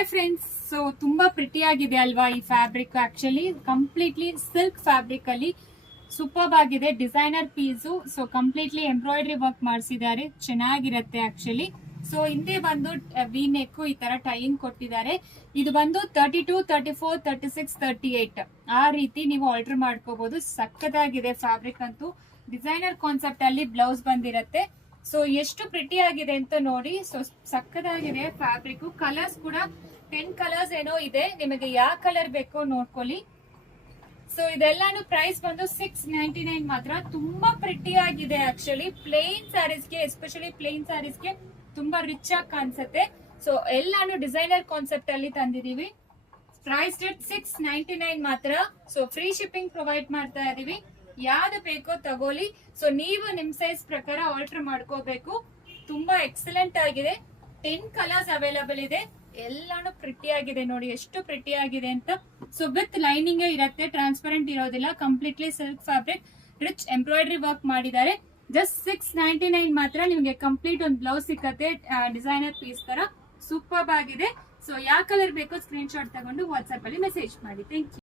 Hi friends, so ತುಂಬಾ pretty ಆಗಿದೆ ಅಲ್ವಾ ಈ fabric. Actually completely silk fabric ಅಲ್ಲಿ ಸೂಪರ್ ಆಗಿದೆ. Designer piece, so completely embroidery work ಮಾಡಿಸಿದ್ದಾರೆ, ಚೆನ್ನಾಗಿರುತ್ತೆ ಆಕ್ಚುಲಿ. ಸೊ ಹಿಂದೆ ಬಂದು ವಿ ನೆಕ್ ಈ ತರ ಟೈಯಿಂಗ್ ಕೊಟ್ಟಿದ್ದಾರೆ. ಇದು ಬಂದು 32, 34, 36, 38 ಆ ರೀತಿ ನೀವು ಆಲ್ಟರ್ ಮಾಡ್ಕೋಬಹುದು. ಸಕ್ಕತ್ತಾಗಿದೆ ಫ್ಯಾಬ್ರಿಕ್ ಅಂತೂ. ಡಿಸೈನರ್ ಕಾನ್ಸೆಪ್ಟ್ ಅಲ್ಲಿ ಬ್ಲೌಸ್ ಬಂದಿರತ್ತೆ. ಸೊ ಎಷ್ಟು ಪ್ರಿಟಿ ಆಗಿದೆ ಅಂತ ನೋಡಿ. So ಸಕ್ಕದಾಗಿದೆ fabric. ಕಲರ್ಸ್ ಕೂಡ 10 ಕಲರ್ಸ್ ಏನೋ ಇದೆ, ನಿಮಗೆ ಯಾವ ಕಲರ್ ಬೇಕೋ ನೋಡ್ಕೊಳ್ಳಿ. ಸೊ ಇದೆಲ್ಲಾನು ಪ್ರೈಸ್ ಬಂದು 699 ಮಾತ್ರ. ತುಂಬಾ ಪ್ರಿಟಿ ಆಗಿದೆ ಆಕ್ಚುಲಿ. ಪ್ಲೇನ್ ಸ್ಯಾರೀಸ್ಗೆ, ಎಸ್ಪೆಷಲಿ ಪ್ಲೇನ್ ಸ್ಯಾರೀಸ್ಗೆ ತುಂಬಾ ರಿಚ್ ಆಗಿ ಕಾಣಿಸುತ್ತೆ. ಸೊ ಎಲ್ಲಾನು ಡಿಸೈನರ್ ಕಾನ್ಸೆಪ್ಟ್ ಅಲ್ಲಿ ತಂದಿದೀವಿ. ಪ್ರೈಸ್ ರೇಟ್ 699 ಮಾತ್ರ. ಸೊ ಫ್ರೀ ಶಿಪ್ಪಿಂಗ್ ಪ್ರೊವೈಡ್ ಮಾಡ್ತಾ ಇದೀವಿ. ಯಾವ್ದು ಬೇಕೋ ತಗೋಲಿ. ಸೊ ನೀವು ನಿಮ್ ಸೈಜ್ ಪ್ರಕಾರ ಆಲ್ಟರ್ ಮಾಡ್ಕೋಬೇಕು. ತುಂಬಾ ಎಕ್ಸಲೆಂಟ್ ಆಗಿದೆ. 10 ಕಲರ್ಸ್ ಅವೈಲಬಲ್ ಇದೆ. ಎಲ್ಲಾನು ಪ್ರಿಟಿ ಆಗಿದೆ ನೋಡಿ, ಎಷ್ಟು ಪ್ರಿಟಿ ಆಗಿದೆ ಅಂತ. ಸೊ ವಿತ್ ಲೈನಿಂಗ್ ಇರತ್ತೆ, ಟ್ರಾನ್ಸ್ಪರೆಂಟ್ ಇರೋದಿಲ್ಲ. Completely silk fabric, rich embroidery work ಮಾಡಿದ್ದಾರೆ. ಜಸ್ಟ್ 699 ಮಾತ್ರ. ನಿಮ್ಗೆ ಕಂಪ್ಲೀಟ್ ಒಂದು ಬ್ಲೌಸ್ ಸಿಕ್ಕತ್ತೆ ಡಿಸೈನರ್ ಪೀಸ್ ತರ. ಸೂಪರ್ ಆಗಿದೆ. ಸೊ ಯಾವ ಕಲರ್ ಬೇಕೋ ಸ್ಕ್ರೀನ್ ಶಾಟ್ ತಗೊಂಡು ವಾಟ್ಸ್ಆಪ್ ಅಲ್ಲಿ ಮೆಸೇಜ್ ಮಾಡಿ. Thank you.